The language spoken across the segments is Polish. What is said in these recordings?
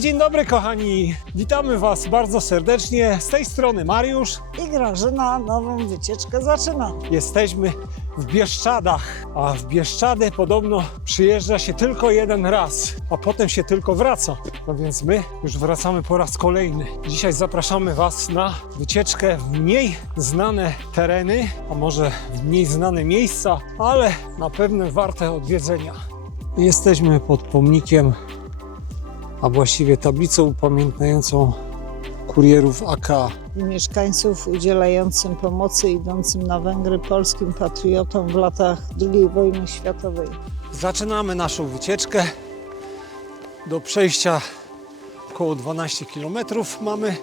Dzień dobry kochani! Witamy Was bardzo serdecznie. Z tej strony Mariusz. I Grażyna nową wycieczkę zaczyna. Jesteśmy w Bieszczadach, a w Bieszczady podobno przyjeżdża się tylko jeden raz, a potem się tylko wraca. No więc my już wracamy po raz kolejny. Dzisiaj zapraszamy Was na wycieczkę w mniej znane tereny, a może w mniej znane miejsca, ale na pewno warte odwiedzenia. Jesteśmy pod pomnikiem, a właściwie tablicą upamiętniającą kurierów AK. I mieszkańców udzielającym pomocy idącym na Węgry polskim patriotom w latach II wojny światowej. Zaczynamy naszą wycieczkę. Do przejścia około 12 km mamy.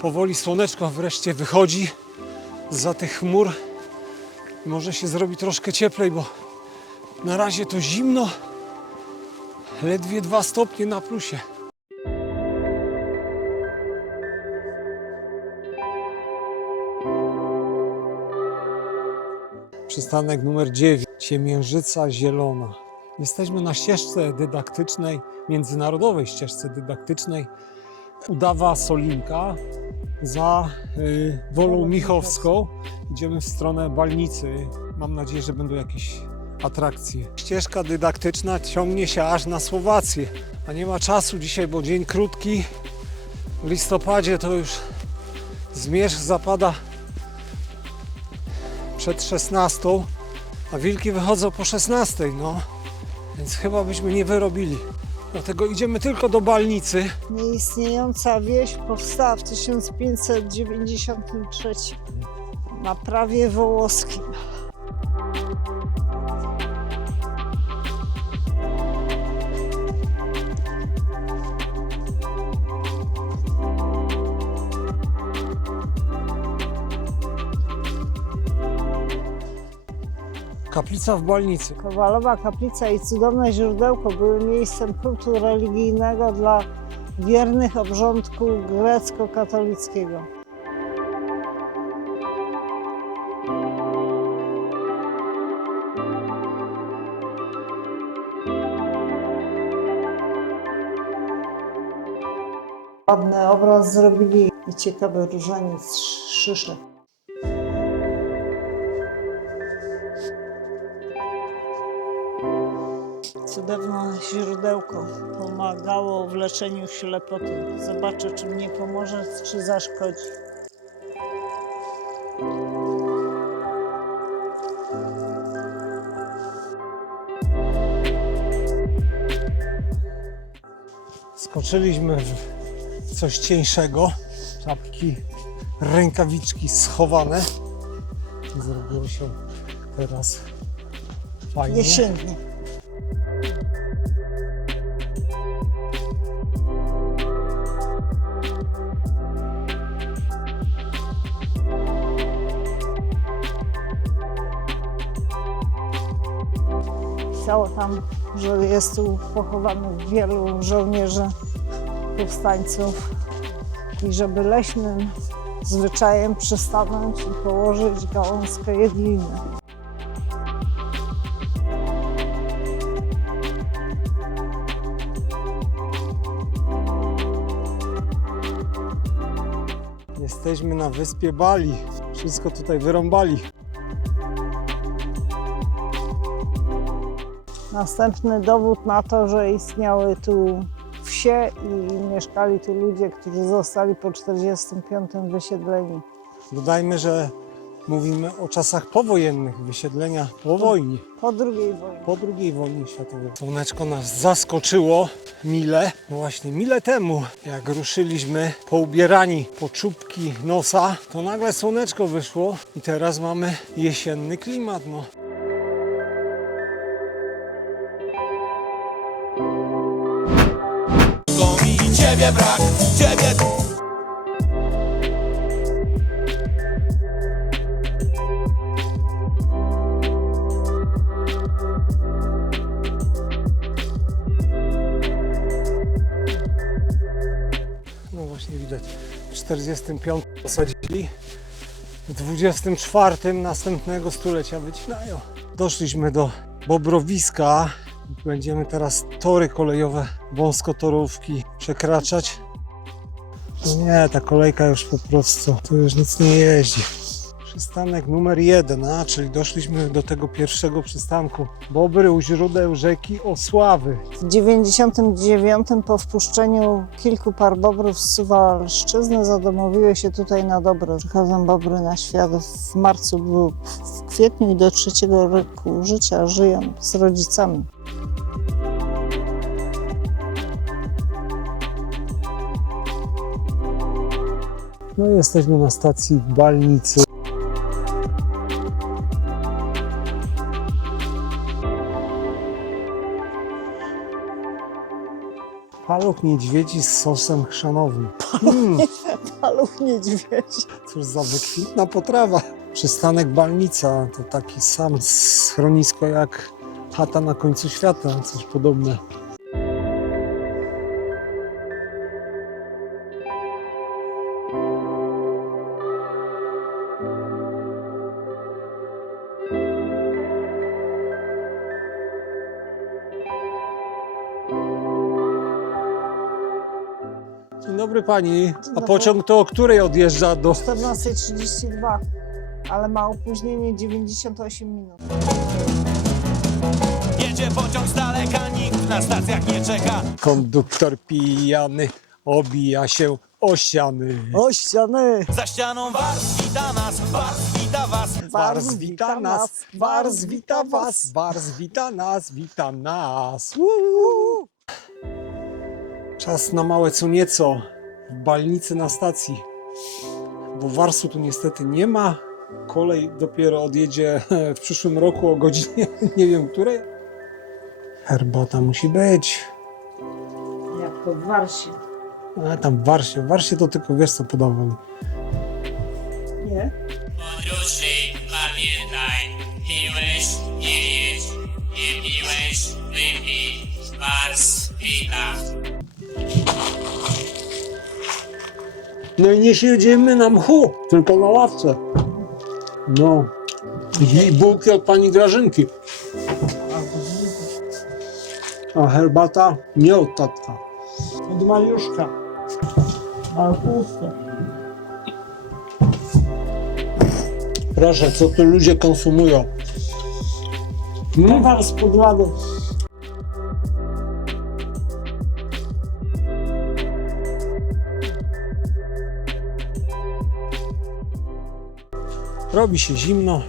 Powoli słoneczko wreszcie wychodzi zza tych chmur. Może się zrobi troszkę cieplej, bo na razie to zimno. Ledwie 2 stopnie na plusie. Przystanek numer 9, Ciemiężyca Zielona. Jesteśmy na ścieżce dydaktycznej, międzynarodowej ścieżce dydaktycznej Udawa-Solinka za Wolą Michowską. Idziemy w stronę Balnicy. Mam nadzieję, że będą jakieś atrakcje. Ścieżka dydaktyczna ciągnie się aż na Słowację, a nie ma czasu dzisiaj, bo dzień krótki. W listopadzie to już zmierzch zapada przed 16, a wilki wychodzą po 16, no więc chyba byśmy nie wyrobili. Dlatego idziemy tylko do Balnicy. Nieistniejąca wieś powstała w 1593 na prawie wołoskim. Kaplica w Balnicy. Kowalowa kaplica i cudowne źródełko były miejscem kultu religijnego dla wiernych obrządku grecko-katolickiego. Ładny obraz zrobili i ciekawy różaniec szyszek. Cudowne źródełko pomagało w leczeniu ślepoty. Zobaczę, czy mnie pomoże, czy zaszkodzi. Skoczyliśmy w coś cieńszego. Czapki, rękawiczki schowane. Zrobiło się teraz fajnie. Jesiennie. Pisało tam, że jest tu pochowanych wielu żołnierzy, powstańców i żeby leśnym zwyczajem przystanąć i położyć gałązkę jedliny. Jesteśmy na wyspie Bali. Wszystko tutaj wyrąbali. Następny dowód na to, że istniały tu wsie i mieszkali tu ludzie, którzy zostali po 1945 wysiedleni. Dodajmy, że mówimy o czasach powojennych, wysiedlenia po wojnie. Po II wojnie. Po II wojnie światowej. Słoneczko nas zaskoczyło mile. No właśnie mile temu, jak ruszyliśmy poubierani po czubki nosa, to nagle słoneczko wyszło i teraz mamy jesienny klimat. No. I ciebie brak, ciebie. No właśnie widać, w 45 posadzili, w 24 następnego stulecia wycinają. Doszliśmy do Bobrowiska Będziemy teraz tory kolejowe, wąskotorówki przekraczać. No nie, ta kolejka już po prostu, tu już nic nie jeździ. Przystanek numer 1, czyli doszliśmy do tego pierwszego przystanku. Bobry u źródeł rzeki Osławy. W 99 po wpuszczeniu kilku par bobrów z Suwalszczyzny zadomowiły się tutaj na dobre. Przychodzą bobry na świat w marcu lub w kwietniu i do 3 roku życia żyją z rodzicami. No i jesteśmy na stacji w Balnicy. Paluch niedźwiedzi z sosem chrzanowym. Paluch niedźwiedzi. Cóż za wykwintna potrawa. Przystanek Balnica to taki sam schronisko jak chata na końcu świata, coś podobne. Dzień dobry pani. A dobry. pociąg to o której odjeżdża do... 14:32, ale ma opóźnienie 98 minut. Jedzie pociąg z daleka, nikt na stacjach nie czeka. Konduktor pijany obija się o ściany. O ściany! Za ścianą Wars wita nas, Wars wita was. Wars wita nas, Wars wita was, Wars wita nas, wita nas. Czas na małe co nieco w Balnicy na stacji, bo Warsu tu niestety nie ma. Kolej dopiero odjedzie w przyszłym roku o godzinie nie wiem której. Herbata musi być. Jak to w Warsie. A tam w Warsie to tylko wiesz co podawali. Nie? Podróżny, pamiętaj, piłeś, nie jedź, nie piłeś, wypij, Wars wita. No i nie siedzimy na mchu, tylko na ławce. No. I bułki od pani Grażynki. A herbata nie od tatka. Od Mariuszka. Ale puste. Proszę, co tu ludzie konsumują? Towar z podlady. Robi się zimno.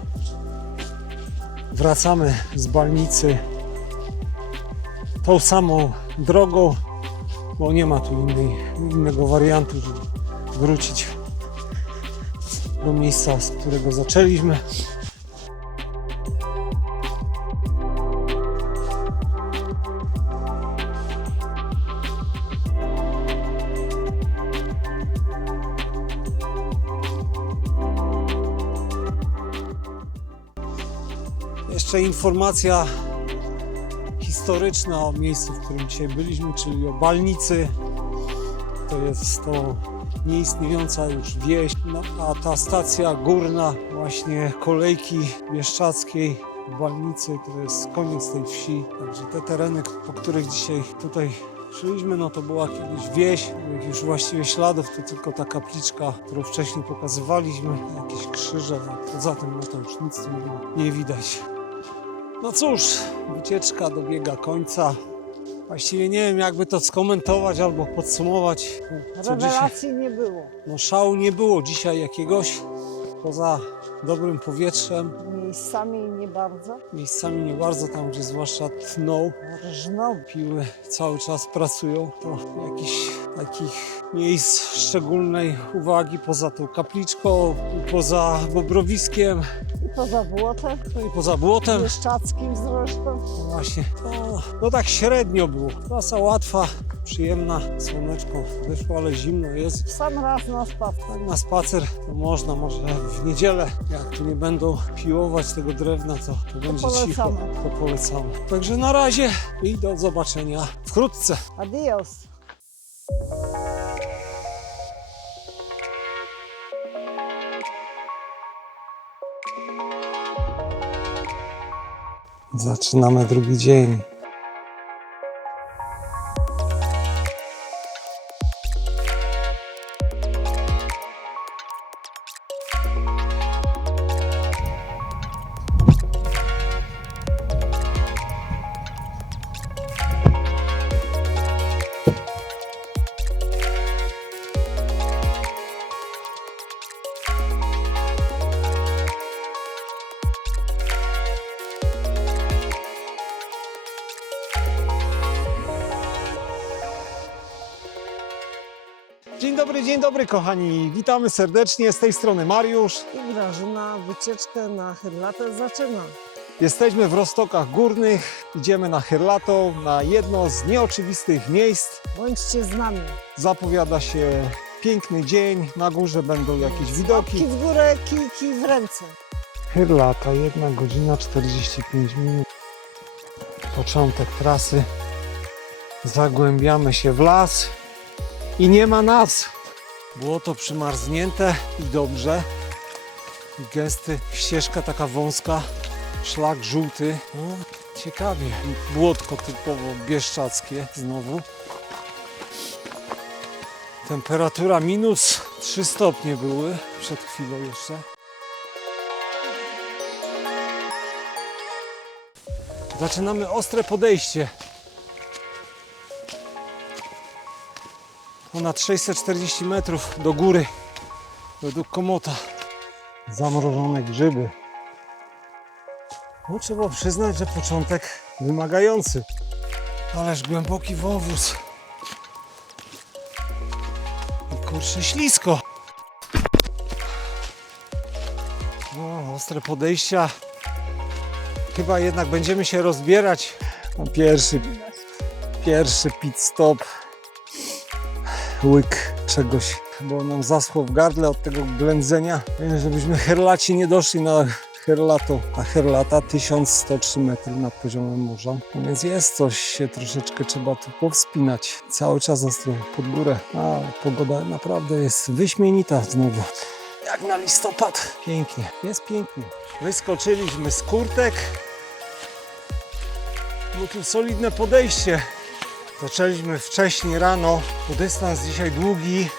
Wracamy z Balnicy tą samą drogą, bo nie ma tu innego wariantu, żeby wrócić do miejsca, z którego zaczęliśmy. Jeszcze informacja historyczna o miejscu, w którym dzisiaj byliśmy, czyli o Balnicy. To jest to nieistniejąca już wieś, no, a ta stacja górna właśnie kolejki bieszczackiej w Balnicy to jest koniec tej wsi. Także te tereny, po których dzisiaj tutaj szliśmy, no to była kiedyś wieś, już właściwie śladów, to tylko ta kapliczka, którą wcześniej pokazywaliśmy, jakieś krzyże, a poza tym no to już nic tu nie widać. No cóż, wycieczka dobiega końca. Właściwie nie wiem, jakby to skomentować albo podsumować. Co dzisiaj? Rewelacji nie było. No szału nie było dzisiaj jakiegoś, poza dobrym powietrzem. Miejscami nie bardzo. Miejscami nie bardzo, tam gdzie zwłaszcza tną, Rżną. piły cały czas pracują. To jakichś takich miejsc szczególnej uwagi poza tą kapliczką, i poza Bobrowiskiem, I poza błotem. no i poza błotem. Bieszczackim zresztą. No właśnie, no tak średnio było. Trasa łatwa, przyjemna, słoneczko wyszło, ale zimno jest. W sam raz na spacer. Tak na spacer to można, może w niedzielę, jak tu nie będą piłować tego drewna, to będzie cicho, polecamy. to polecamy. Także na razie i do zobaczenia wkrótce. Adios. Zaczynamy drugi dzień. Dzień dobry kochani, witamy serdecznie, z tej strony Mariusz. I Grażyna wycieczkę na Hyrlatę zaczyna. Jesteśmy w Roztokach Górnych, idziemy na Hyrlatą, na jedno z nieoczywistych miejsc. Bądźcie z nami. Zapowiada się piękny dzień, na górze będą jakieś Łapki widoki. w górę, kijki w ręce. Hyrlata, 1 godzina 45 minut. Początek trasy. Zagłębiamy się w las i nie ma nas. Błoto przymarznięte i dobrze. I gęsty, ścieżka taka wąska, szlak żółty. No, ciekawie. Błotko typowo bieszczackie znowu. Temperatura minus 3 stopnie były przed chwilą jeszcze. Zaczynamy ostre podejście. Ponad 640 metrów do góry według Komota. Zamrożone grzyby. No, trzeba przyznać, że początek wymagający. Ależ głęboki wąwóz. I kurczę, ślisko. No, ostre podejścia. Chyba jednak będziemy się rozbierać. No, pierwszy pit stop. Łyk czegoś, bo nam zaschło w gardle od tego ględzenia. Żebyśmy Hyrlaci nie doszli na Hyrlatą. A Hyrlata 1103 metry nad poziomem morza. No więc jest coś, się troszeczkę trzeba tu powspinać. Cały czas ostro pod górę. A pogoda naprawdę jest wyśmienita znowu. Jak na listopad. Pięknie, jest pięknie. Wyskoczyliśmy z kurtek. Było tu solidne podejście. Zaczęliśmy wcześniej rano, bo dystans dzisiaj długi,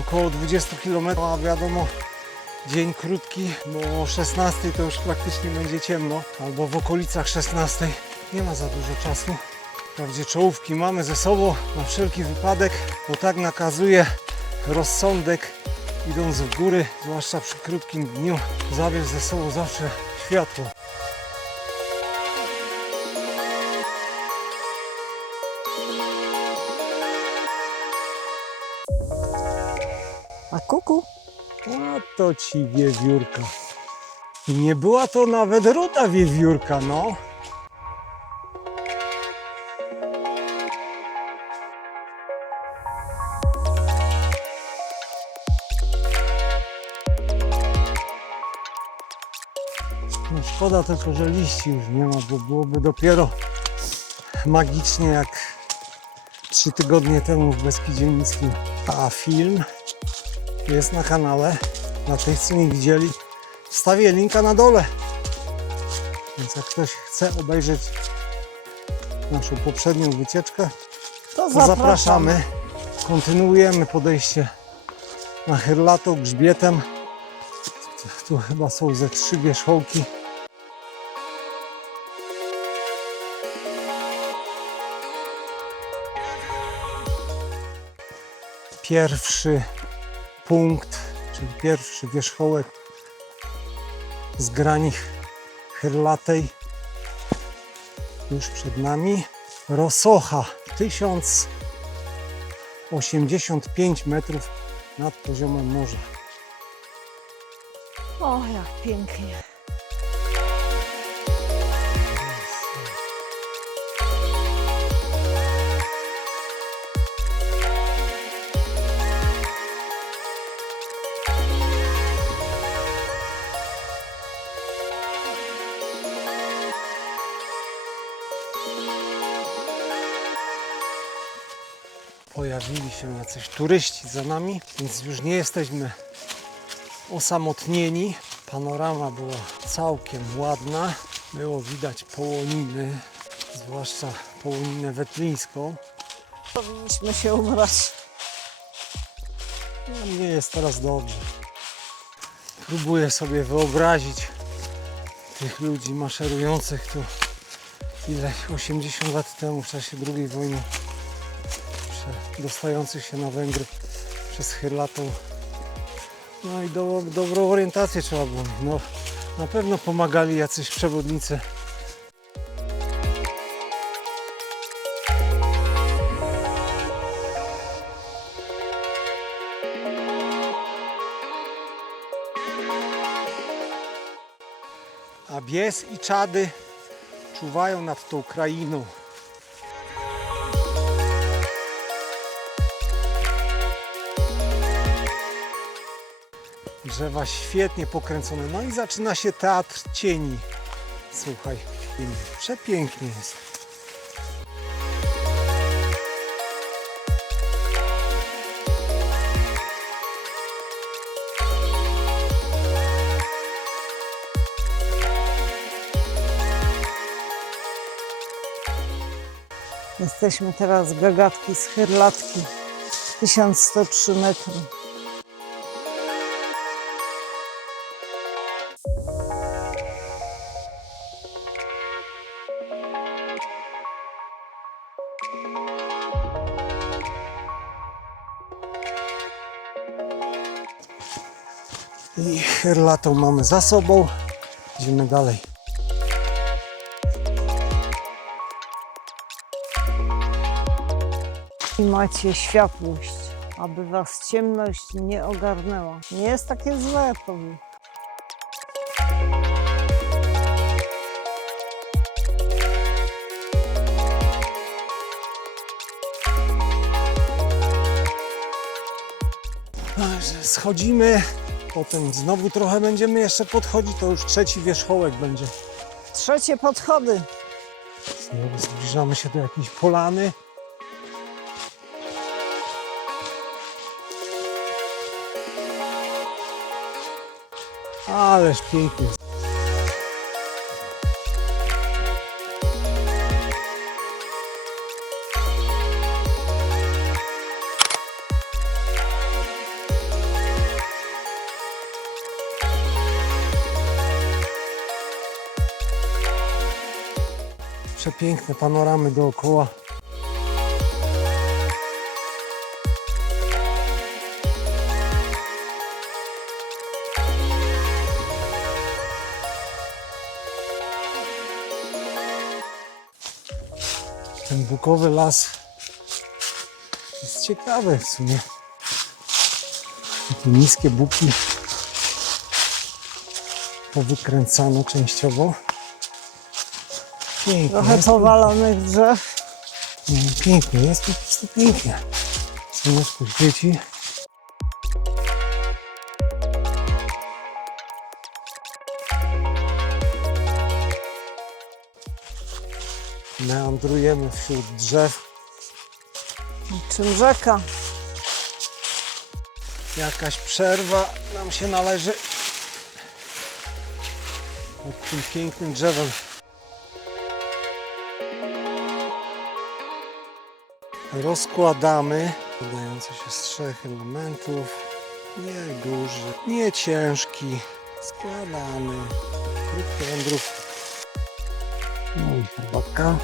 około 20 km, a wiadomo, dzień krótki, bo o 16 to już praktycznie będzie ciemno, albo w okolicach 16. Nie ma za dużo czasu. Wprawdzie czołówki mamy ze sobą na wszelki wypadek, bo tak nakazuje rozsądek, idąc w góry, zwłaszcza przy krótkim dniu, zabierz ze sobą zawsze światło. A kuku? A to ci wiewiórka. I nie była to nawet ruda wiewiórka, no. No szkoda tylko, że liści już nie ma, bo byłoby dopiero magicznie jak 3 tygodnie temu w Beskidzie Niskim. A film jest na kanale. Dla tych, co nie widzieli, wstawię linka na dole. Więc jak ktoś chce obejrzeć naszą poprzednią wycieczkę, To to zapraszamy. Kontynuujemy podejście na Hyrlatą grzbietem. Tu chyba są ze 3 wierzchołki. Pierwszy punkt, czyli pierwszy wierzchołek z grani Hyrlatej już przed nami. Rosocha 1085 metrów nad poziomem morza. O, jak pięknie. Pojawili się jacyś turyści za nami, więc już nie jesteśmy osamotnieni. Panorama była całkiem ładna. Było widać połoniny, zwłaszcza połoninę wetlińską. Powinniśmy się ubrać No, mnie jest teraz dobrze. Próbuję sobie wyobrazić tych ludzi maszerujących tu ile 80 lat temu w czasie II wojny, dostających się na Węgry przez Chyrlatą. No i dobrą orientację trzeba było mieć. No, na pewno pomagali jacyś przewodnicy. A bies i czady czuwają nad tą krainą. Drzewa świetnie pokręcone. No i zaczyna się teatr cieni. Słuchaj, przepięknie jest. Jesteśmy teraz z Gagatki, z Chyrlatki, 1103 metry. I Chyrlatą mamy za sobą. Idziemy dalej. I macie światłość, aby was ciemność nie ogarnęła. Nie jest takie złe, powiem. Także schodzimy, potem znowu trochę będziemy jeszcze podchodzić, to już trzeci wierzchołek będzie. Trzecie podchody. Znowu zbliżamy się do jakiejś polany. Ależ pięknie. Przepiękne panoramy dookoła. Ten bukowy las jest ciekawy w sumie. Takie niskie buki powykręcano częściowo. Pięknie. Trochę Jest powalonych drzew. pięknie, jest po prostu pięknie. Słoneczko świeci. Meandrujemy wśród drzew. Czym rzeka. Jakaś przerwa nam się należy pod tym pięknym drzewem. Rozkładamy składające się z 3 elementów. Nie duży, nie ciężki. Składamy. Krótkie wędrówki. No i herbatka.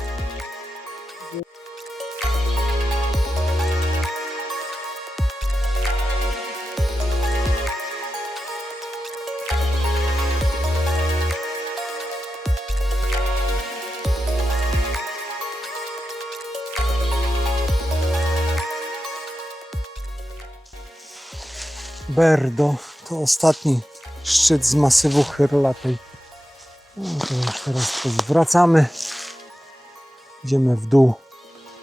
Berdo to ostatni szczyt z masywu Chyrlatej. No to już teraz wracamy. Idziemy w dół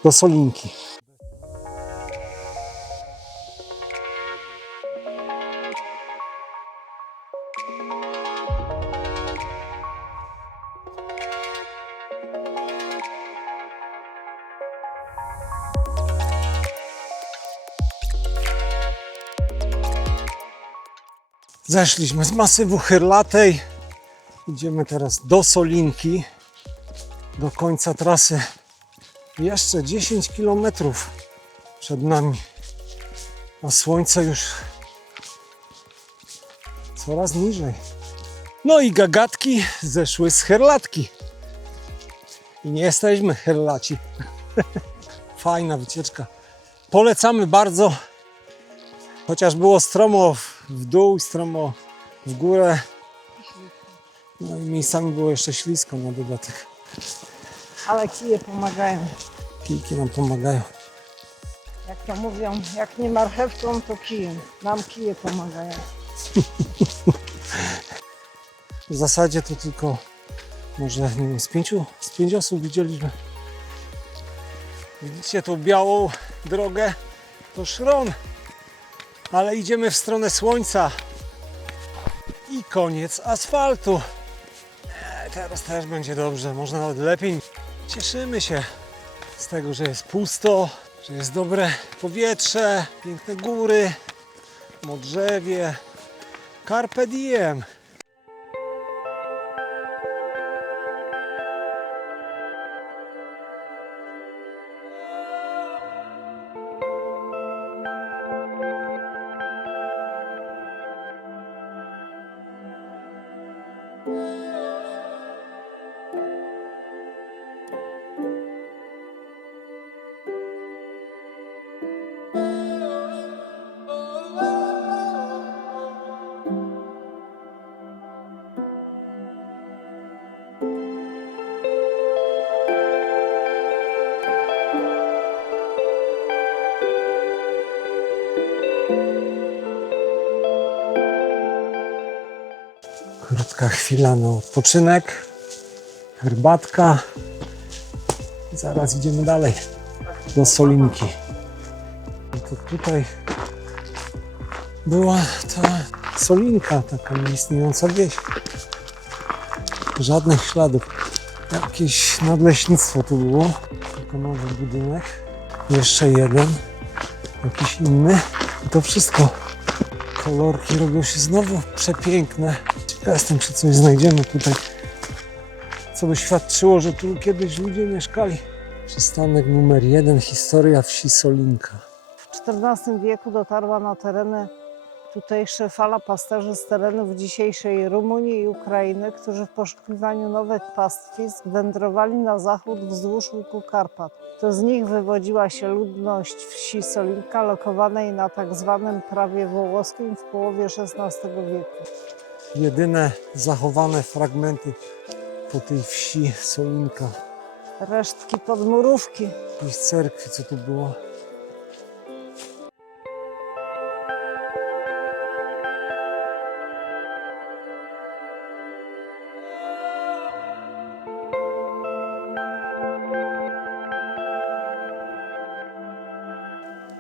do Solinki. Zeszliśmy z masywu Chyrlatej. Idziemy teraz do Solinki. Do końca trasy jeszcze 10 km przed nami. A słońce już Coraz niżej. No i gagatki zeszły z herlatki. I nie jesteśmy herlaci. Fajna wycieczka. Polecamy bardzo. Chociaż było stromo w dół, stromo w górę. No i miejscami było jeszcze ślisko na dodatek. Ale kije pomagają. Kijki nam pomagają. Jak to mówią, jak nie marchewką, to kijem. Nam kije pomagają. W zasadzie to tylko może nie wiem, z pięć osób widzieliśmy. Widzicie tą białą drogę? To szron. Ale idziemy w stronę słońca. I koniec asfaltu. Teraz też będzie dobrze, można nawet lepiej. Cieszymy się z tego, że jest pusto, że jest dobre powietrze, piękne góry, modrzewie. Carpe diem. Krótka chwila na odpoczynek, herbatka i zaraz idziemy dalej do Solinki. I to tutaj była ta Solinka, taka nieistniejąca wieś. Żadnych śladów. Jakieś nadleśnictwo tu było, tylko nowy budynek. Jeszcze jeden, jakiś inny. I to wszystko. Kolorki robią się znowu przepiękne. Ciekaw jestem, czy coś znajdziemy tutaj, co by świadczyło, że tu kiedyś ludzie mieszkali. Przystanek numer 1, historia wsi Solinka. W XIV wieku dotarła na tereny tutejsze fala pasterzy z terenów dzisiejszej Rumunii i Ukrainy, którzy w poszukiwaniu nowych pastwisk wędrowali na zachód wzdłuż łuku Karpat. To z nich wywodziła się ludność wsi Solinka, lokowanej na tak zwanym prawie wołoskim w połowie XVI wieku. Jedyne zachowane fragmenty po tej wsi Solinka. Resztki podmurówki. Jakiejś cerkwi, co tu było.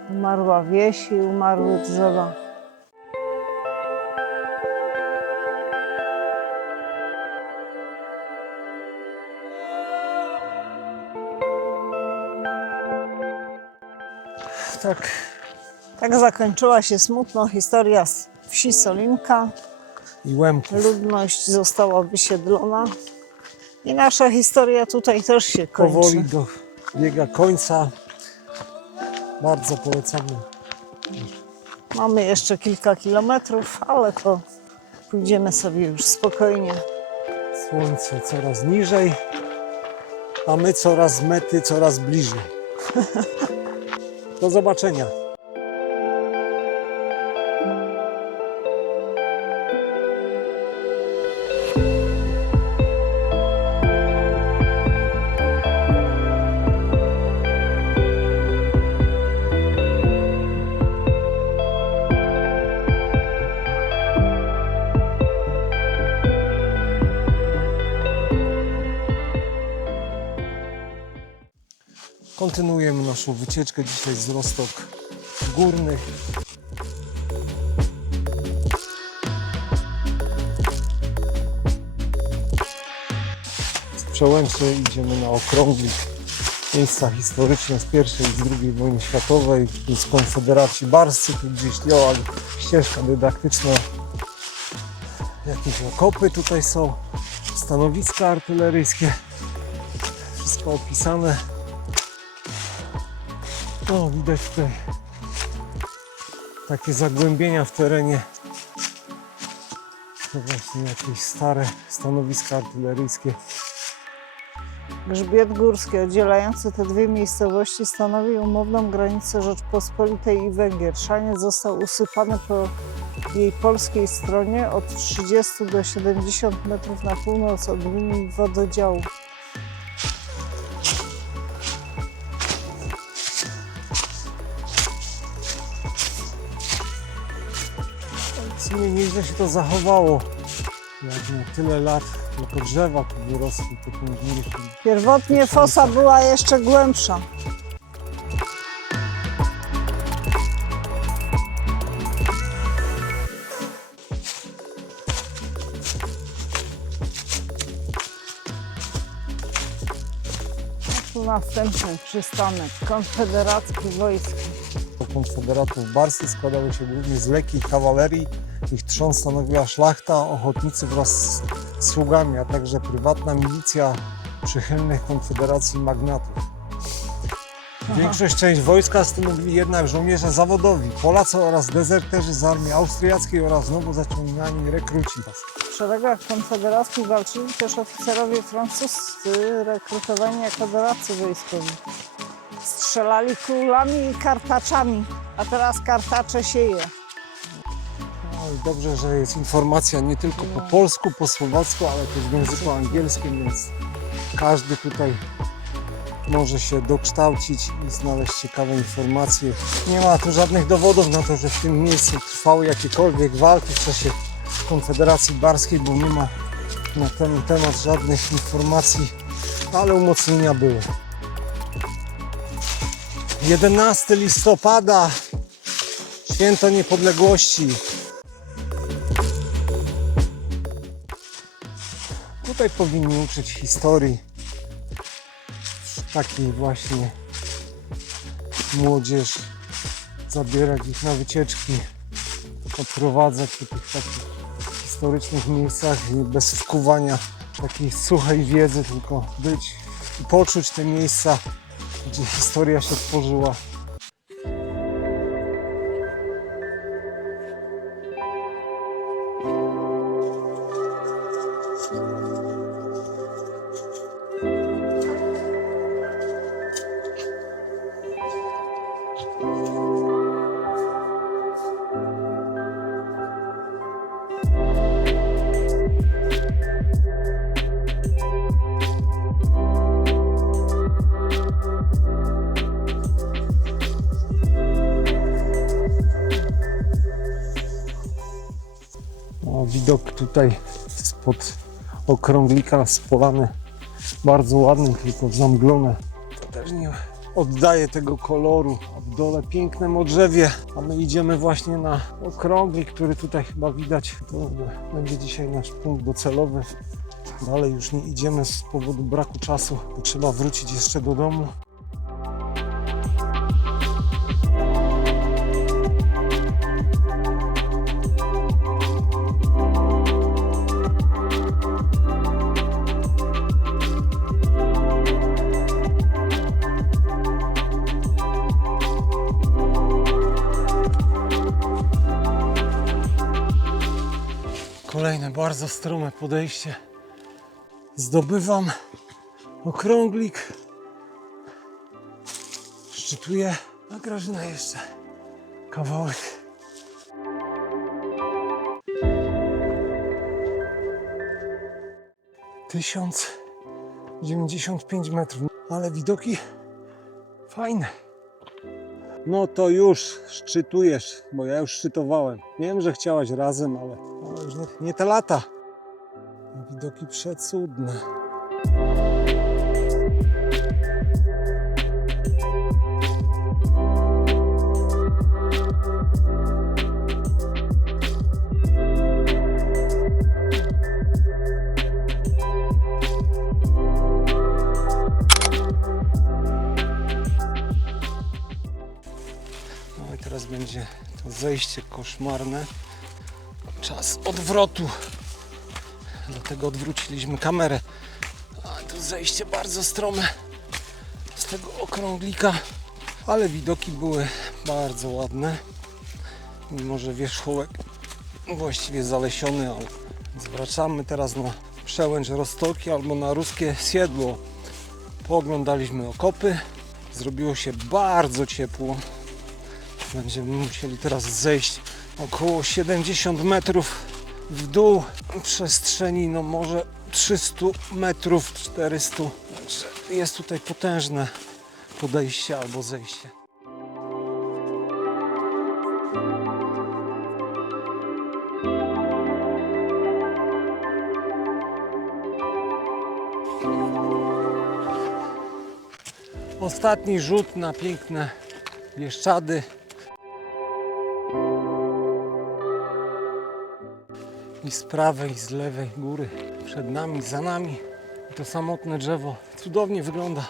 Umarła wieś i umarły drzewa. Tak zakończyła się smutno historia z wsi Solinka. I Łemków. Ludność została wysiedlona. I nasza historia tutaj też się kończy. Powoli dobiega końca. Bardzo polecamy. Mamy jeszcze kilka kilometrów, ale to pójdziemy sobie już spokojnie. Słońce coraz niżej, a my coraz mety, coraz bliżej. Do zobaczenia. Kontynuujemy naszą wycieczkę dzisiaj z Roztok Górnych. Z Przełęczy idziemy na okrąglik. Miejsca historyczne z I i z II wojny światowej, z Konfederacji Barscy, tu gdzieś Joal, ścieżka dydaktyczna. Jakieś okopy tutaj są, stanowiska artyleryjskie. Wszystko opisane. O, widać tutaj takie zagłębienia w terenie. To właśnie jakieś stare stanowiska artyleryjskie. Grzbiet górski oddzielający te dwie miejscowości stanowi umowną granicę Rzeczpospolitej i Węgier. Szaniec został usypany po jej polskiej stronie od 30 do 70 metrów na północ od linii wododziału. W sumie nieźle się to zachowało. Jak na tyle lat tylko drzewa tu wyrosły, to mieliśmy. Pierwotnie fosa była jeszcze głębsza. Tu następny przystanek konfederacki wojsk. Konfederatów barscy składały się głównie z lekkiej kawalerii. Ich trzon stanowiła szlachta, ochotnicy wraz z sługami, a także prywatna milicja przychylnych konfederacji magnatów. Część wojska stanowili jednak żołnierze zawodowi, Polacy oraz dezerterzy z armii austriackiej oraz nowo zaciągani rekruci. W szeregach konfederacji walczyli też oficerowie francuscy rekrutowani jako doradcy wojskowi. Strzelali kulami i kartaczami, a teraz kartacze sieje. No i dobrze, że jest informacja nie tylko po polsku, po słowacku, ale też w języku angielskim, więc każdy tutaj może się dokształcić i znaleźć ciekawe informacje. Nie ma tu żadnych dowodów na to, że w tym miejscu trwały jakiekolwiek walki w czasie Konfederacji Barskiej, bo nie ma na ten temat żadnych informacji, ale umocnienia były. 11 listopada, święto niepodległości. Tutaj powinni uczyć historii. Takiej właśnie młodzież, zabierać ich na wycieczki, odprowadzać po tych takich historycznych miejscach i bez wkuwania takiej suchej wiedzy, tylko być i poczuć te miejsca, gdzie historia się tworzyła. Widok tutaj spod okrąglika z polany bardzo ładny, tylko zamglone. To też nie oddaje tego koloru. A w dole piękne modrzewie, a my idziemy właśnie na okrąglik, który tutaj chyba widać. To będzie dzisiaj nasz punkt docelowy. Dalej już nie idziemy z powodu braku czasu, bo trzeba wrócić jeszcze do domu. Kolejne bardzo strome podejście. Zdobywam okrąglik. Szczytuję, a Grażyna jeszcze kawałek. Tysiąc 95 metrów, ale widoki fajne. No to już szczytujesz, bo ja już szczytowałem. Wiem, że chciałaś razem, ale już nie te lata. Widoki przecudne. No i teraz będzie to zejście koszmarne. Czas odwrotu. Dlatego odwróciliśmy kamerę. A tu zejście bardzo strome z tego okrąglika, ale widoki były bardzo ładne. Mimo że wierzchołek właściwie zalesiony, ale Zwracamy teraz na przełęcz Roztoki albo na Ruskie Siedlo. Pooglądaliśmy okopy. Zrobiło się bardzo ciepło. Będziemy musieli teraz zejść około 70 metrów w dół przestrzeni, no może 300 metrów, 400. Także jest tutaj potężne podejście albo zejście. Ostatni rzut na piękne Bieszczady. I z prawej, i z lewej góry. Przed nami, za nami. I to samotne drzewo cudownie wygląda.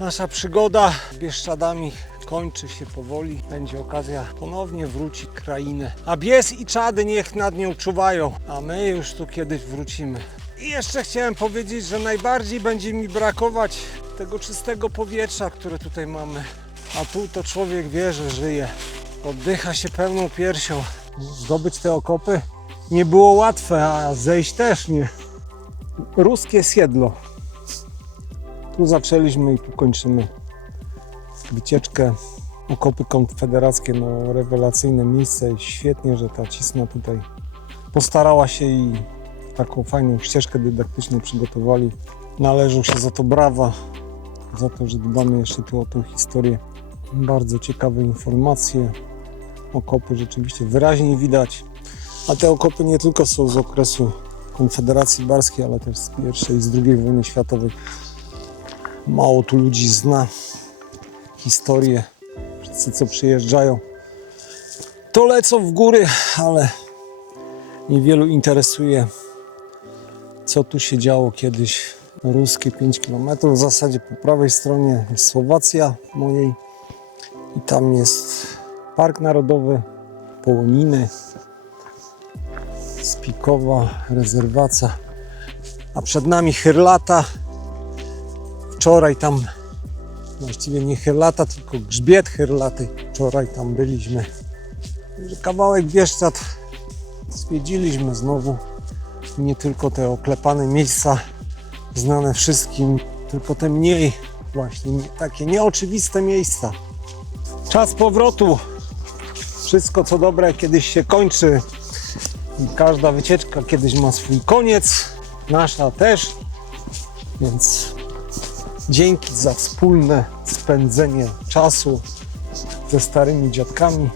Nasza przygoda z Bieszczadami kończy się powoli. Będzie okazja ponownie wrócić w krainę. A Bies i Czady niech nad nią czuwają. A my już tu kiedyś wrócimy. I jeszcze chciałem powiedzieć, że najbardziej będzie mi brakować tego czystego powietrza, które tutaj mamy. A tu to człowiek wie, że żyje. Oddycha się pełną piersią. Zdobyć te okopy nie było łatwe, a zejść też nie. Ruskie Siedlo. Tu zaczęliśmy i tu kończymy wycieczkę. Okopy konfederackie, no rewelacyjne miejsce. Świetnie, że ta Cisna tutaj postarała się i taką fajną ścieżkę dydaktyczną przygotowali. Należą się za to brawa, za to, że dbamy jeszcze tu o tą historię. Bardzo ciekawe informacje. Okopy rzeczywiście wyraźnie widać. A te okopy nie tylko są z okresu Konfederacji Barskiej, ale też z I i z II wojny światowej. Mało tu ludzi zna historię. Wszyscy, co przyjeżdżają, to lecą w góry, ale niewielu interesuje, co tu się działo kiedyś. Ruskie 5 km. W zasadzie po prawej stronie jest Słowacja mojej i tam jest Park Narodowy Połoniny, Spikowa, rezerwacja, a przed nami Chyrlata. Wczoraj tam, właściwie nie Chyrlata, tylko grzbiet Chyrlaty. Wczoraj tam byliśmy. Kawałek Bieszczad zwiedziliśmy znowu. Nie tylko te oklepane miejsca znane wszystkim, tylko te mniej właśnie takie nieoczywiste miejsca. Czas powrotu. Wszystko co dobre kiedyś się kończy. I każda wycieczka kiedyś ma swój koniec. Nasza też. Więc dzięki za wspólne spędzenie czasu ze starymi dziadkami,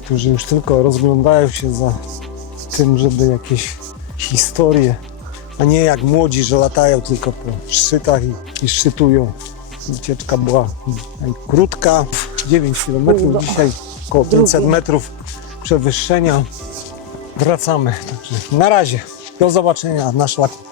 którzy już tylko rozglądają się za tym, żeby jakieś historie, a nie jak młodzi, że latają tylko po szczytach i szczytują. Wycieczka była krótka, 9 km, dzisiaj około 500 metrów przewyższenia. Wracamy. Także na razie, do zobaczenia na szlaku.